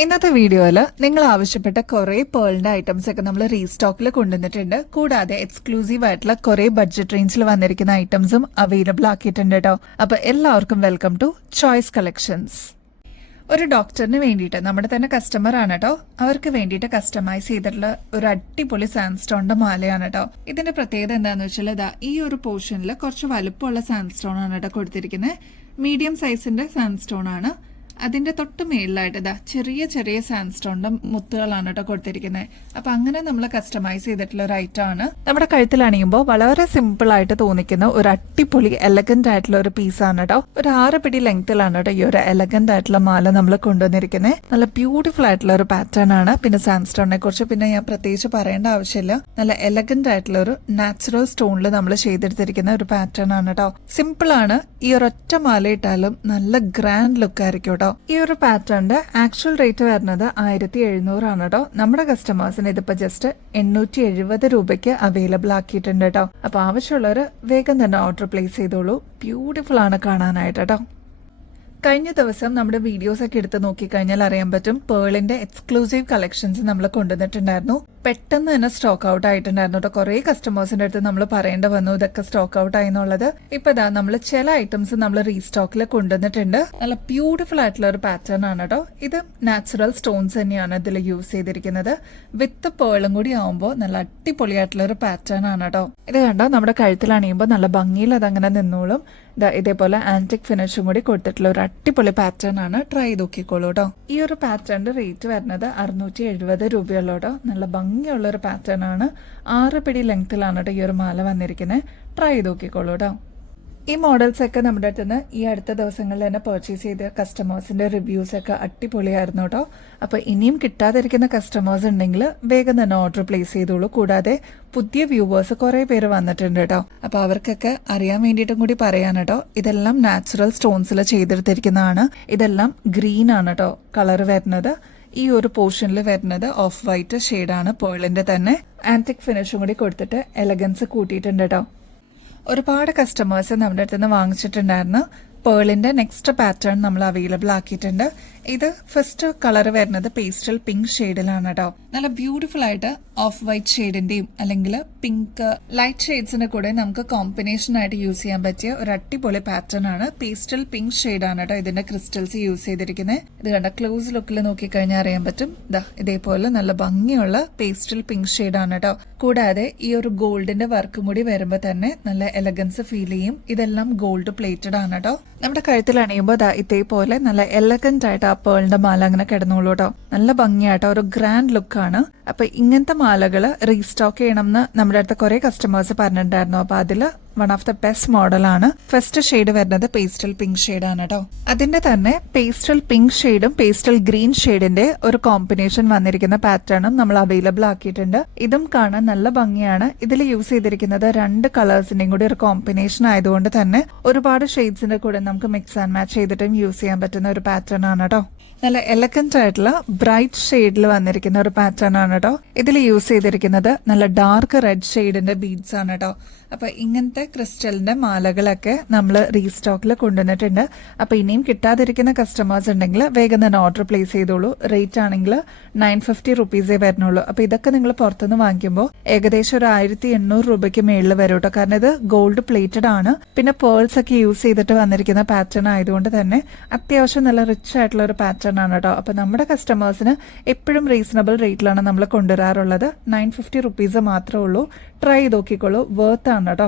ഇന്നത്തെ വീഡിയോയിൽ നിങ്ങൾ ആവശ്യപ്പെട്ട കുറെ പേളിന്റെ ഐറ്റംസ് ഒക്കെ നമ്മൾ റീസ്റ്റോക്കിൽ കൊണ്ടുവന്നിട്ടുണ്ട്. കൂടാതെ എക്സ്ക്ലൂസീവ് ആയിട്ടുള്ള കുറെ ബഡ്ജറ്റ് റേഞ്ചിൽ വന്നിരിക്കുന്ന ഐറ്റംസും അവൈലബിൾ ആക്കിയിട്ടുണ്ട് കേട്ടോ. അപ്പൊ എല്ലാവർക്കും വെൽക്കം ടു ചോയ്സ് കളക്ഷൻസ്. ഒരു ഡോക്ടറിന് വേണ്ടിയിട്ട് നമ്മുടെ തന്നെ കസ്റ്റമർ ആണ് കേട്ടോ. അവർക്ക് വേണ്ടിയിട്ട് കസ്റ്റമൈസ് ചെയ്തിട്ടുള്ള ഒരു അടിപൊളി സാൻഡ്സ്റ്റോണിന്റെ മാലയാണ് കേട്ടോ. ഇതിന്റെ പ്രത്യേകത എന്താണെന്ന് വെച്ചാൽ ഇതാ ഈ ഒരു പോർഷനിൽ കുറച്ച് വലുപ്പമുള്ള സാൻഡ്സ്റ്റോൺ ആണ് കേട്ടോ കൊടുത്തിരിക്കുന്നത്. മീഡിയം സൈസിന്റെ സാൻഡ്സ്റ്റോൺ ആണ്. അതിന്റെ തൊട്ട് മേളിലായിട്ട് ഇതാ ചെറിയ ചെറിയ സാൻഡ്സ്റ്റോണിന്റെ മുത്തുകളാണ് കേട്ടോ കൊടുത്തിരിക്കുന്നത്. അപ്പൊ അങ്ങനെ നമ്മൾ കസ്റ്റമൈസ് ചെയ്തിട്ടുള്ള ഒരു ഐറ്റം ആണ്. നമ്മുടെ കഴുത്തിൽ അണിയുമ്പോൾ വളരെ സിമ്പിൾ ആയിട്ട് തോന്നിക്കുന്ന ഒരു അടിപൊളി എലഗന്റ് ആയിട്ടുള്ള ഒരു പീസാണ് കേട്ടോ. ഒരു 6 പിടി ലെങ്ത്തിലാണ് കേട്ടോ ഈ ഒരു എലഗന്റ് ആയിട്ടുള്ള മാല നമ്മൾ കൊണ്ടുവന്നിരിക്കുന്നത്. നല്ല ബ്യൂട്ടിഫുൾ ആയിട്ടുള്ള ഒരു പാറ്റേൺ ആണ്. പിന്നെ സാൻഡ്സ്റ്റോണിനെ കുറിച്ച് പിന്നെ ഞാൻ പ്രത്യേകിച്ച് പറയേണ്ട ആവശ്യമില്ല. നല്ല എലഗന്റ് ആയിട്ടുള്ള ഒരു നാച്ചുറൽ സ്റ്റോണിൽ നമ്മൾ ചെയ്തെടുത്തിരിക്കുന്ന ഒരു പാറ്റേൺ ആണ് കേട്ടോ. സിമ്പിൾ ആണ്. ഈ ഒരൊറ്റ മാല ഇട്ടാലും നല്ല ഗ്രാൻഡ് ലുക്ക് ആയിരിക്കും കേട്ടോ. ഈ ഒരു പാറ്റേണിന്റെ ആക്ച്വൽ റേറ്റ് വരുന്നത് 1700 ആണ് കേട്ടോ. നമ്മുടെ കസ്റ്റമേഴ്സിന് ഇതിപ്പോ ജസ്റ്റ് 870 രൂപയ്ക്ക് അവൈലബിൾ ആക്കിയിട്ടുണ്ട് കേട്ടോ. അപ്പൊ ആവശ്യമുള്ളവർ വേഗം തന്നെ ഓർഡർ പ്ലേസ് ചെയ്തോളൂ. ബ്യൂട്ടിഫുൾ ആണ് കാണാനായിട്ട് കേട്ടോ. കഴിഞ്ഞ ദിവസം നമ്മുടെ വീഡിയോസ് ഒക്കെ എടുത്ത് നോക്കിക്കഴിഞ്ഞാൽ അറിയാൻ പറ്റും പേളിന്റെ എക്സ്ക്ലൂസീവ് കളക്ഷൻസ് നമ്മൾ കൊണ്ടുവന്നിട്ടുണ്ടായിരുന്നു. പെട്ടെന്ന് തന്നെ സ്റ്റോക്ക് ഔട്ട് ആയിട്ടുണ്ടായിരുന്നു കേട്ടോ. കുറെ കസ്റ്റമേഴ്സിന്റെ അടുത്ത് നമ്മൾ പറയേണ്ടി വന്നു ഇതൊക്കെ സ്റ്റോക്ക് ഔട്ട് ആയി എന്നുള്ളത്. ഇപ്പൊ ഇതാ നമ്മൾ ചില ഐറ്റംസ് നമ്മൾ റീസ്റ്റോക്കിൽ കൊണ്ടുവന്നിട്ടുണ്ട്. നല്ല ബ്യൂട്ടിഫുൾ ആയിട്ടുള്ള ഒരു പാറ്റേൺ ആണ് കേട്ടോ. ഇത് നാച്ചുറൽ സ്റ്റോൺസ് തന്നെയാണ് ഇതിൽ യൂസ് ചെയ്തിരിക്കുന്നത്. വിത്ത് പേളും കൂടി ആവുമ്പോൾ നല്ല അടിപൊളിയായിട്ടുള്ള ഒരു പാറ്റേൺ ആണ് കേട്ടോ. ഇത് കണ്ടോ നമ്മുടെ കഴുത്തിൽ അണിയുമ്പോൾ നല്ല ഭംഗിയിൽ അതങ്ങനെ നിന്നോളും. ഇതേപോലെ ആന്റിക് ഫിനിഷും കൂടി കൊടുത്തിട്ടുള്ള ഒരു അടിപൊളി പാറ്റേൺ ആണ്. ട്രൈ ചെയ്ത് നോക്കിക്കോളൂ കേട്ടോ. ഈ ഒരു പാറ്റേണിന്റെ റേറ്റ് വരുന്നത് 670 രൂപയുള്ളൂ കേട്ടോ. നല്ല ഭംഗിയുള്ള ഒരു പാറ്റേൺ ആണ്. 6 പിടി ലെങ്ത്തിലാണ് കേട്ടോ ഈ ഒരു മാല വന്നിരിക്കുന്നത്. ട്രൈ ചെയ്ത് നോക്കിക്കോളൂ കേട്ടോ. ഈ മോഡൽസ് ഒക്കെ നമ്മുടെ അടുത്ത് നിന്ന് ഈ അടുത്ത ദിവസങ്ങളിൽ തന്നെ പർച്ചേസ് ചെയ്ത കസ്റ്റമേഴ്സിന്റെ റിവ്യൂസ് ഒക്കെ അടിപൊളിയായിരുന്നു കേട്ടോ. അപ്പൊ ഇനിയും കിട്ടാതിരിക്കുന്ന കസ്റ്റമേഴ്സ് ഉണ്ടെങ്കിൽ വേഗം തന്നെ ഓർഡർ പ്ലേസ് ചെയ്തോളൂ. കൂടാതെ പുതിയ വ്യൂവേഴ്സ് കുറെ പേര് വന്നിട്ടുണ്ട് കേട്ടോ. അപ്പൊ അവർക്കൊക്കെ അറിയാൻ വേണ്ടിയിട്ടും കൂടി പറയാൻ കേട്ടോ. ഇതെല്ലാം നാച്ചുറൽ സ്റ്റോൺസിൽ ചെയ്തെടുത്തിരിക്കുന്നതാണ്. ഇതെല്ലാം ഗ്രീൻ ആണ് കേട്ടോ കളർ വരുന്നത്. ഈ ഒരു പോർഷനിൽ വരുന്നത് ഓഫ് വൈറ്റ് ഷെയ്ഡാണ്. പേളിന്റെ തന്നെ ആന്റിക് ഫിനിഷും കൂടി കൊടുത്തിട്ട് എലഗൻസ് കൂട്ടിയിട്ടുണ്ട് കേട്ടോ. ഒരുപാട് കസ്റ്റമേഴ്സ് നമ്മുടെ അടുത്ത് നിന്ന് വാങ്ങിച്ചിട്ടുണ്ടായിരുന്നു. പേളിന്റെ നെക്സ്റ്റ് പാറ്റേൺ നമ്മൾ അവൈലബിൾ ആക്കിയിട്ടുണ്ട്. ഇത് ഫസ്റ്റ് കളർ വരുന്നത് പേസ്റ്റൽ പിങ്ക് ഷെയ്ഡിലാണ് കേട്ടോ. നല്ല ബ്യൂട്ടിഫുൾ ആയിട്ട് ഓഫ് വൈറ്റ് ഷെയ്ഡിന്റെയും അല്ലെങ്കിൽ പിങ്ക് ലൈറ്റ് ഷെയ്ഡ്സിന്റെ കൂടെ നമുക്ക് കോമ്പിനേഷൻ ആയിട്ട് യൂസ് ചെയ്യാൻ പറ്റിയ ഒരു അടിപൊളി പാറ്റേൺ ആണ്. പേസ്റ്റൽ പിങ്ക് ഷെയ്ഡാണ് കേട്ടോ ഇതിന്റെ ക്രിസ്റ്റൽസ് യൂസ് ചെയ്തിരിക്കുന്നത്. ഇത് കണ്ട ക്ലോസ് ലുക്കിൽ നോക്കിക്കഴിഞ്ഞാൽ അറിയാൻ പറ്റും. ഇതേപോലെ നല്ല ഭംഗിയുള്ള പേസ്റ്റൽ പിങ്ക് ഷെയ്ഡാണ് കേട്ടോ. കൂടാതെ ഈ ഒരു ഗോൾഡിന്റെ വർക്കും കൂടി വരുമ്പോൾ തന്നെ നല്ല എലഗൻസ് ഫീൽ ചെയ്യും. ഇതെല്ലാം ഗോൾഡ് പ്ലേറ്റഡ് ആണ് കേട്ടോ. നമ്മുടെ കഴുത്തിൽ അണിയുമ്പോൾ ഇതേപോലെ നല്ല എലഗന്റ് ആയിട്ട് ആ പേളിന്റെ മാല അങ്ങനെ കിടന്നോളൂ കേട്ടോ. നല്ല ഭംഗിയാട്ടോ. ഒരു ഗ്രാൻഡ് ലുക്കാണ്. അപ്പൊ ഇങ്ങനത്തെ മാലകൾ റീസ്റ്റോക്ക് ചെയ്യണം എന്ന് നമ്മുടെ അടുത്ത് കുറെ കസ്റ്റമേഴ്സ് പറഞ്ഞിട്ടുണ്ടായിരുന്നു. അപ്പൊ അതില് വൺ ഓഫ് ദ ബെസ്റ്റ് മോഡലാണ്. ഫസ്റ്റ് ഷെയ്ഡ് വരുന്നത് പേസ്റ്റൽ പിങ്ക് ഷെയ്ഡാണ് കേട്ടോ. അതിന്റെ തന്നെ പേസ്റ്റൽ പിങ്ക് ഷെയ്ഡും പേസ്റ്റൽ ഗ്രീൻ ഷെയ്ഡിന്റെ ഒരു കോമ്പിനേഷൻ വന്നിരിക്കുന്ന പാറ്റേണും നമ്മൾ അവൈലബിൾ ആക്കിയിട്ടുണ്ട്. ഇതും കാണാൻ നല്ല ഭംഗിയാണ്. ഇതിൽ യൂസ് ചെയ്തിരിക്കുന്നത് 2 കളേഴ്സിന്റെയും കൂടി ഒരു കോമ്പിനേഷൻ ആയതുകൊണ്ട് തന്നെ ഒരുപാട് ഷെയ്ഡ്സിന്റെ കൂടെ നമുക്ക് മിക്സ് ആൻഡ് മാച്ച് ചെയ്തിട്ടും യൂസ് ചെയ്യാൻ പറ്റുന്ന ഒരു പാറ്റേൺ ആണ് കേട്ടോ. നല്ല എലഗന്റ് ആയിട്ടുള്ള ബ്രൈറ്റ് ഷെയ്ഡിൽ വന്നിരിക്കുന്ന ഒരു പാറ്റേൺ ആണ് കേട്ടോ. ഇതിൽ യൂസ് ചെയ്തിരിക്കുന്നത് നല്ല ഡാർക്ക് റെഡ് ഷെയ്ഡിന്റെ ബീഡ്സ് ആണ് കേട്ടോ. അപ്പൊ ഇങ്ങനത്തെ ക്രിസ്റ്റലിന്റെ മാലകളൊക്കെ നമ്മൾ റീസ്റ്റോക്കിൽ കൊണ്ടുവന്നിട്ടുണ്ട്. അപ്പൊ ഇനിയും കിട്ടാതിരിക്കുന്ന കസ്റ്റമേഴ്സ് ഉണ്ടെങ്കിൽ വേഗം തന്നെ ഓർഡർ പ്ലേസ് ചെയ്തോളൂ. റേറ്റ് ആണെങ്കിൽ 950 റുപ്പീസേ വരുന്നുള്ളൂ. അപ്പൊ ഇതൊക്കെ നിങ്ങൾ പുറത്തുനിന്ന് വാങ്ങിക്കുമ്പോൾ ഏകദേശം ഒരു 1800 രൂപയ്ക്ക് മേളിൽ വരും കേട്ടോ. കാരണം ഇത് ഗോൾഡ് പ്ലേറ്റഡ് ആണ്. പിന്നെ പേൾസ് ഒക്കെ യൂസ് ചെയ്തിട്ട് വന്നിരിക്കുന്ന പാറ്റേൺ ആയതുകൊണ്ട് തന്നെ അത്യാവശ്യം നല്ല റിച്ച് ആയിട്ടുള്ള ഒരു പാറ്റേൺ ആണ് കേട്ടോ. അപ്പൊ നമ്മുടെ കസ്റ്റമേഴ്സിന് എപ്പോഴും റീസണബിൾ റേറ്റിലാണ് നമ്മൾ കൊണ്ടുവരാറുള്ളത്. 950 റുപ്പീസ് മാത്രമേ ഉള്ളൂ. ട്രൈ ചെയ്ത് നോക്കിക്കോളൂ. വർത്ത് ആണ് കേട്ടോ.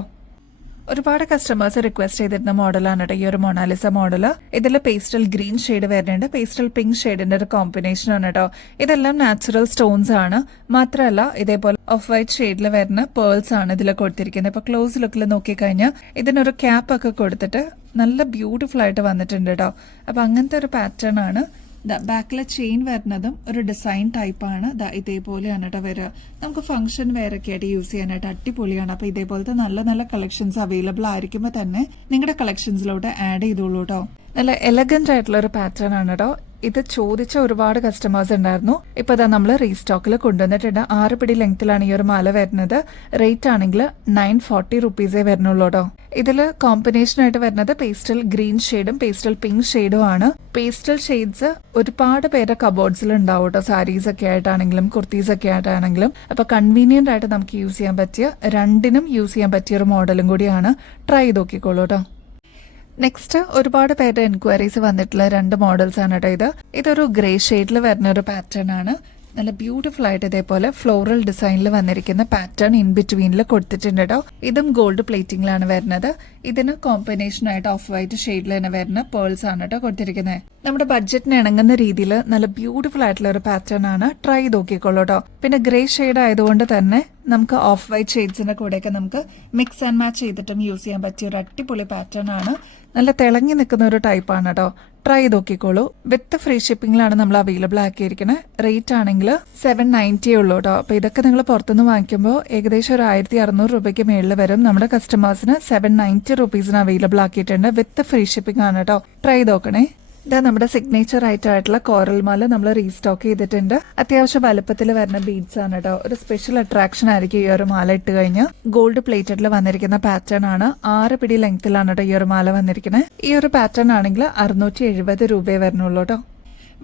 ഒരുപാട് കസ്റ്റമേഴ്സ് റിക്വസ്റ്റ് ചെയ്തിരുന്ന മോഡലാണ് കേട്ടോ ഈ ഒരു മൊണാലിസ മോഡൽ. ഇതിൽ പേസ്റ്റൽ ഗ്രീൻ ഷെയ്ഡ് വരുന്നുണ്ട്. പേസ്റ്റൽ പിങ്ക് ഷെയ്ഡിന്റെ ഒരു കോമ്പിനേഷൻ ആണ് കേട്ടോ. ഇതെല്ലാം നാച്ചുറൽ സ്റ്റോൺസ് ആണ്. മാത്രമല്ല ഇതേപോലെ ഓഫ് വൈറ്റ് ഷെയ്ഡിൽ വരുന്ന പേൾസ് ആണ് ഇതിൽ കൊടുത്തിരിക്കുന്നത്. ഇപ്പൊ ക്ലോസ് ലുക്കിൽ നോക്കിക്കഴിഞ്ഞാൽ ഇതിനൊരു ക്യാപ്പ് ഒക്കെ കൊടുത്തിട്ട് നല്ല ബ്യൂട്ടിഫുൾ ആയിട്ട് വന്നിട്ടുണ്ട് കേട്ടോ. അപ്പൊ അങ്ങനത്തെ ഒരു പാറ്റേൺ ആണ്. ബാക്കിലെ ചെയിൻ വരുന്നതും ഒരു ഡിസൈൻ ടൈപ്പാണ്. ഇതേപോലെയാണ് കേട്ടോ വരിക. നമുക്ക് ഫംഗ്ഷൻ വെയറൊക്കെ ആയിട്ട് യൂസ് ചെയ്യാനായിട്ട് അടിപൊളിയാണ്. അപ്പൊ ഇതേപോലത്തെ നല്ല നല്ല കളക്ഷൻസ് അവൈലബിൾ ആയിരിക്കുമ്പോൾ തന്നെ നിങ്ങളുടെ കളക്ഷൻസിലോട്ട് ആഡ് ചെയ്തോളൂ കേട്ടോ. നല്ല എലഗന്റ് ആയിട്ടുള്ള ഒരു പാറ്റേൺ ആണ് കേട്ടോ. ഇത് ചോദിച്ച ഒരുപാട് കസ്റ്റമേഴ്സ് ഉണ്ടായിരുന്നു. ഇപ്പൊ ഇതാ നമ്മൾ റീസ്റ്റോക്കിൽ കൊണ്ടുവന്നിട്ടുണ്ട്. 6 പിടി ലെങ്ത്തിലാണ് ഈ ഒരു മാല വരുന്നത്. റേറ്റ് ആണെങ്കിൽ 940 റുപ്പീസേ വരുന്നുള്ളൂ കേട്ടോ. ഇതില് കോമ്പിനേഷൻ ആയിട്ട് വരുന്നത് പേസ്റ്റൽ ഗ്രീൻ ഷെയ്ഡും പേസ്റ്റൽ പിങ്ക് ഷെയ്ഡും ആണ്. പേസ്റ്റൽ ഷെയ്ഡ്സ് ഒരുപാട് പേരുടെ കബോർഡ്സിൽ ഉണ്ടാവും കേട്ടോ, സാരീസ് ഒക്കെ ആയിട്ടാണെങ്കിലും കുർത്തീസ് ഒക്കെ ആയിട്ടാണെങ്കിലും. അപ്പൊ കൺവീനിയന്റ് ആയിട്ട് നമുക്ക് യൂസ് ചെയ്യാൻ പറ്റിയ, രണ്ടിനും യൂസ് ചെയ്യാൻ പറ്റിയ ഒരു മോഡലും കൂടിയാണ്. ട്രൈ ചെയ്ത് നോക്കിക്കോളൂ കേട്ടോ. നെക്സ്റ്റ് ഒരുപാട് പേരുടെ എൻക്വയറീസ് വന്നിട്ടുള്ള 2 മോഡൽസ് ആണ് കേട്ടോ. ഇതൊരു ഗ്രേ ഷെയ്ഡിൽ വരുന്ന ഒരു പാറ്റേൺ ആണ്. നല്ല ബ്യൂട്ടിഫുൾ ആയിട്ട് ഇതേപോലെ ഫ്ലോറൽ ഡിസൈനിൽ വന്നിരിക്കുന്ന പാറ്റേൺ ഇൻ ബിറ്റ്വീനിൽ കൊടുത്തിട്ടുണ്ട് കേട്ടോ. ഇതും ഗോൾഡ് പ്ലേറ്റിംഗിലാണ് വരുന്നത്. ഇതിന് കോമ്പിനേഷൻ ആയിട്ട് ഓഫ് വൈറ്റ് ഷെയ്ഡിൽ തന്നെ വരുന്ന പേൾസ് ആണ് കേട്ടോ കൊടുത്തിരിക്കുന്നത്. നമ്മുടെ ബഡ്ജറ്റിന് ഇണങ്ങുന്ന രീതിയിൽ നല്ല ബ്യൂട്ടിഫുൾ ആയിട്ടുള്ള ഒരു പാറ്റേൺ ആണ്. ട്രൈ ചെയ്ത് നോക്കിക്കോളൂ കേട്ടോ. പിന്നെ ഗ്രേ ഷെയ്ഡ് ആയതുകൊണ്ട് തന്നെ നമുക്ക് ഓഫ് വൈറ്റ് ഷെയ്ഡ്സിന്റെ കൂടെയൊക്കെ നമുക്ക് മിക്സ് ആൻഡ് മാച്ച് ചെയ്തിട്ടും യൂസ് ചെയ്യാൻ പറ്റിയ ഒരു അടിപൊളി പാറ്റേൺ ആണ്. നല്ല തിളങ്ങി നിൽക്കുന്ന ഒരു ടൈപ്പാണ് കേട്ടോ. ട്രൈ ചെയ്ത് നോക്കിക്കോളൂ. വിത്ത് ഫ്രീ ഷിപ്പിംഗിലാണ് നമ്മൾ അവൈലബിൾ ആക്കിയിരിക്കുന്നത്. റേറ്റ് ആണെങ്കിൽ 790 ഉള്ളൂ കേട്ടോ. അപ്പൊ ഇതൊക്കെ നിങ്ങൾ പുറത്തുനിന്ന് വാങ്ങിക്കുമ്പോൾ ഏകദേശം ഒരു 1600 രൂപയ്ക്ക് മേളിൽ വരും. നമ്മുടെ കസ്റ്റമേഴ്സിന് 790 റുപ്പീസിന് അവൈലബിൾ ആക്കിയിട്ടുണ്ട്. വിത്ത് ഫ്രീ ഷിപ്പിംഗ് ആണ് കേട്ടോ. ട്രൈ ചെയ്ത് നോക്കണേ. ഇതാ നമ്മുടെ സിഗ്നേച്ചർ ആയിട്ടുള്ള കോറൽ മാല നമ്മൾ റീസ്റ്റോക്ക് ചെയ്തിട്ടുണ്ട്. അത്യാവശ്യം വലുപ്പത്തിൽ വരുന്ന ബീഡ്സ് ആണ് കേട്ടോ. ഒരു സ്പെഷ്യൽ അട്രാക്ഷൻ ആയിരിക്കും ഈ ഒരു മാല ഇട്ട് കഴിഞ്ഞാൽ. ഗോൾഡ് പ്ലേറ്റഡിൽ വന്നിരിക്കുന്ന പാറ്റേൺ ആണ്. 6 പിടി ലെങ്ത്തിലാണ് കേട്ടോ ഈ ഒരു മാല വന്നിരിക്കുന്നത്. ഈ ഒരു പാറ്റേൺ ആണെങ്കിൽ 670 രൂപയെ വരുന്നുള്ളൂ കേട്ടോ.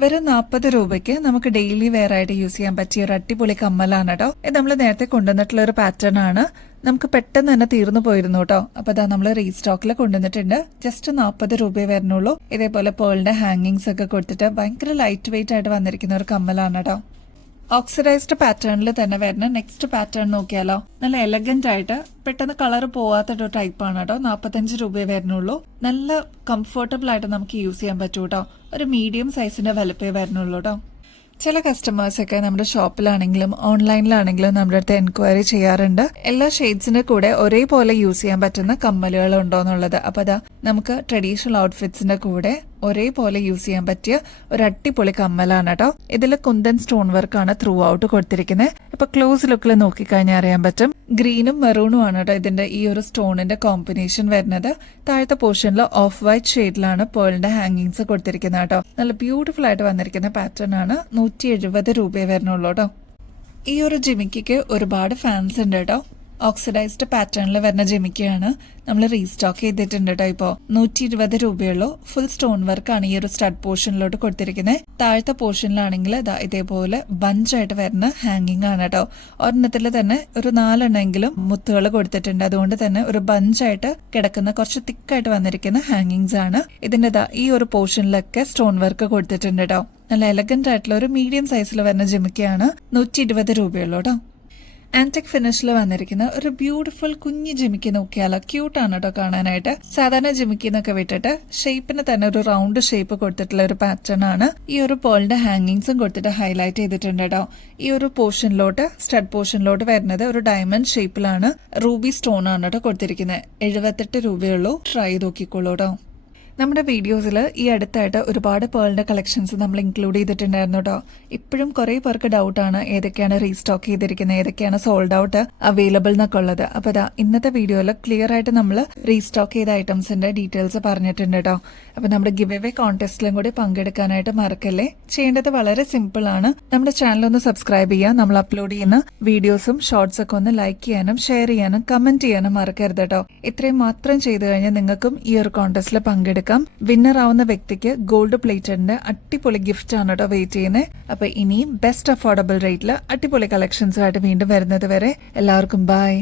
വെറും 40 രൂപയ്ക്ക് നമുക്ക് ഡെയിലി വെയർ ആയിട്ട് യൂസ് ചെയ്യാൻ പറ്റിയ ഒരു അടിപൊളി കമ്മലാണ് കേട്ടോ. ഇത് നമ്മൾ നേരത്തെ കൊണ്ടുവന്നിട്ടുള്ള ഒരു പാറ്റേൺ ആണ്. നമുക്ക് പെട്ടെന്ന് തന്നെ തീർന്നു പോയിരുന്നു കേട്ടോ. അപ്പൊ അതാ നമ്മൾ റീസ്റ്റോക്കിൽ കൊണ്ടുവന്നിട്ടുണ്ട്. ജസ്റ്റ് 40 രൂപയെ വരുന്നുള്ളൂ. ഇതേപോലെ പേളിന്റെ ഹാങ്ങിങ്സ് ഒക്കെ കൊടുത്തിട്ട് ഭയങ്കര ലൈറ്റ് വെയിറ്റ് ആയിട്ട് വന്നിരിക്കുന്ന ഒരു കമ്മലാണ് കേട്ടോ. ഓക്സിഡൈസ്ഡ് പാറ്റേണിൽ തന്നെ വരുന്ന നെക്സ്റ്റ് പാറ്റേൺ നോക്കിയാലോ. നല്ല എലഗന്റ് ആയിട്ട് പെട്ടെന്ന് കളർ പോവാത്ത ഒരു ടൈപ്പാണ് കേട്ടോ. 45 രൂപയെ വരുന്നുള്ളൂ. നല്ല കംഫർട്ടബിൾ ആയിട്ട് നമുക്ക് യൂസ് ചെയ്യാൻ പറ്റൂ കേട്ടോ. ഒരു മീഡിയം സൈസിന്റെ വലുപ്പേ വരുന്നുള്ളൂ കേട്ടോ. ചില കസ്റ്റമേഴ്സൊക്കെ നമ്മുടെ ഷോപ്പിലാണെങ്കിലും ഓൺലൈനിലാണെങ്കിലും നമ്മുടെ അടുത്ത് എൻക്വയറി ചെയ്യാറുണ്ട്, എല്ലാ ഷെയ്ഡ്സിന്റെ കൂടെ ഒരേപോലെ യൂസ് ചെയ്യാൻ പറ്റുന്ന കമ്മലുകൾ ഉണ്ടോ എന്നുള്ളത്. അപ്പൊ അതാ നമുക്ക് ട്രഡീഷണൽ ഔട്ട്ഫിറ്റ്സിന്റെ കൂടെ ഒരേപോലെ യൂസ് ചെയ്യാൻ പറ്റിയ ഒരു അടിപൊളി കമ്മലാണ് കേട്ടോ. ഇതിൽ കുന്തൻ സ്റ്റോൺ വർക്കാണ് ത്രൂ ഔട്ട് കൊടുത്തിരിക്കുന്നത്. ഇപ്പൊ ക്ലോസ് ലുക്കിൽ നോക്കിക്കഴിഞ്ഞാൽ അറിയാൻ പറ്റും. ഗ്രീനും മെറൂണും ആണ് കേട്ടോ ഇതിന്റെ ഈ ഒരു സ്റ്റോണിന്റെ കോമ്പിനേഷൻ വരുന്നത്. താഴത്തെ പോർഷനിൽ ഓഫ് വൈറ്റ് ഷെയ്ഡിലാണ് പേളിന്റെ ഹാങ്ങിങ്സ് കൊടുത്തിരിക്കുന്നത് കേട്ടോ. നല്ല ബ്യൂട്ടിഫുൾ ആയിട്ട് വന്നിരിക്കുന്ന പാറ്റേൺ ആണ്. 170 രൂപയെ വരുന്നുള്ളൂ കേട്ടോ. ഈ ഒരു ജിമിക്കിക്ക് ഒരുപാട് ഫാൻസ് ഉണ്ട് കേട്ടോ. ഓക്സിഡൈസ്ഡ് പാറ്റേണിൽ വരുന്ന ജിമിക്കയാണ് നമ്മൾ റീസ്റ്റോക്ക് ചെയ്തിട്ടുണ്ട് കേട്ടോ. ഇപ്പോ 120 രൂപയുള്ളൂ. ഫുൾ സ്റ്റോൺ വർക്കാണ് ഈ ഒരു സ്റ്റഡ് പോർഷനിലോട്ട് കൊടുത്തിരിക്കുന്നത്. താഴത്തെ പോർഷനിലാണെങ്കിൽ ഇതേപോലെ ബഞ്ചായിട്ട് വരുന്ന ഹാങ്ങിങ് ആണ് കേട്ടോ. ഒരെണ്ണത്തിൽ തന്നെ ഒരു 4 എണ്ണമെങ്കിലും മുത്തുകൾ കൊടുത്തിട്ടുണ്ട്. അതുകൊണ്ട് തന്നെ ഒരു ബഞ്ചായിട്ട് കിടക്കുന്ന കുറച്ച് തിക്കായിട്ട് വന്നിരിക്കുന്ന ഹാങ്ങിങ്സ് ആണ്. ഇതിന്റെ ഈ ഒരു പോർഷനിലൊക്കെ സ്റ്റോൺ വർക്ക് കൊടുത്തിട്ടുണ്ട് കേട്ടോ. നല്ല എലഗന്റ് ആയിട്ടുള്ള ഒരു മീഡിയം സൈസിൽ വരുന്ന ജിമിക്കയാണ്. 120 രൂപയുള്ളൂ കേട്ടോ. ആന്റിക് ഫിനിഷിൽ വന്നിരിക്കുന്ന ഒരു ബ്യൂട്ടിഫുൾ കുഞ്ഞു ജിമിക്കി നോക്കിയാലോ. ക്യൂട്ടാണ് കേട്ടോ കാണാനായിട്ട്. സാധാരണ ജിമിക്കി എന്നൊക്കെ വിട്ടിട്ട് ഷേപ്പിന് തന്നെ ഒരു റൗണ്ട് ഷേപ്പ് കൊടുത്തിട്ടുള്ള ഒരു പാറ്റേൺ ആണ്. ഈ ഒരു പേളിന്റെ ഹാങ്ങിങ്സും കൊടുത്തിട്ട് ഹൈലൈറ്റ് ചെയ്തിട്ടുണ്ട് കേട്ടോ. ഈ ഒരു പോർഷനിലോട്ട് സ്റ്റഡ് പോർഷനിലോട്ട് വരുന്നത് ഒരു ഡയമണ്ട് ഷേപ്പിലാണ്. റൂബി സ്റ്റോൺ ആണ് കേട്ടോ കൊടുത്തിരിക്കുന്നത്. 78 രൂപയുള്ളൂ. ട്രൈ നോക്കിക്കോളൂ കേട്ടോ. നമ്മുടെ വീഡിയോസിൽ ഈ അടുത്തായിട്ട് ഒരുപാട് പേളിന്റെ കളക്ഷൻസ് നമ്മൾ ഇൻക്ലൂഡ് ചെയ്തിട്ടുണ്ടായിരുന്നു കേട്ടോ. ഇപ്പോഴും കുറെ പേർക്ക് ഡൗട്ടാണ് ഏതൊക്കെയാണ് റീസ്റ്റോക്ക് ചെയ്തിരിക്കുന്നത്, ഏതൊക്കെയാണ് സോൾഡ് ഔട്ട് അവൈലബിൾ എന്നൊക്കെ ഉള്ളത്. അപ്പൊ ഇന്നത്തെ വീഡിയോയിൽ ക്ലിയർ ആയിട്ട് നമ്മൾ റീസ്റ്റോക്ക് ചെയ്ത ഐറ്റംസിന്റെ ഡീറ്റെയിൽസ് പറഞ്ഞിട്ടുണ്ട് കേട്ടോ. അപ്പൊ നമ്മുടെ ഗിവ് അവേ കോൺടെസ്റ്റിലും കൂടി പങ്കെടുക്കാനായിട്ട് മറക്കല്ലേ. ചെയ്യേണ്ടത് വളരെ സിമ്പിൾ ആണ്. നമ്മുടെ ചാനൽ ഒന്ന് സബ്സ്ക്രൈബ് ചെയ്യുക. നമ്മൾ അപ്ലോഡ് ചെയ്യുന്ന വീഡിയോസും ഷോർട്സ് ഒക്കെ ഒന്ന് ലൈക്ക് ചെയ്യാനും ഷെയർ ചെയ്യാനും കമന്റ് ചെയ്യാനും മറക്കരുത് കേട്ടോ. ഇത്രയും മാത്രം ചെയ്തു കഴിഞ്ഞാൽ നിങ്ങൾക്കും ഈ ഒരു കോൺടെസ്റ്റിൽ പങ്കെടുക്കാം. വിന്നർ ആവുന്ന വ്യക്തിക്ക് ഗോൾഡ് പ്ലേറ്റഡിന്റെ അടിപൊളി ഗിഫ്റ്റ് ആണ് കേട്ടോ വെയിറ്റ് ചെയ്യുന്നത്. അപ്പൊ ഇനിയും ബെസ്റ്റ് അഫോർഡബിൾ റേറ്റിൽ അടിപൊളി കളക്ഷൻസുമായിട്ട് വീണ്ടും വരുന്നത് വരെ എല്ലാവർക്കും ബൈ.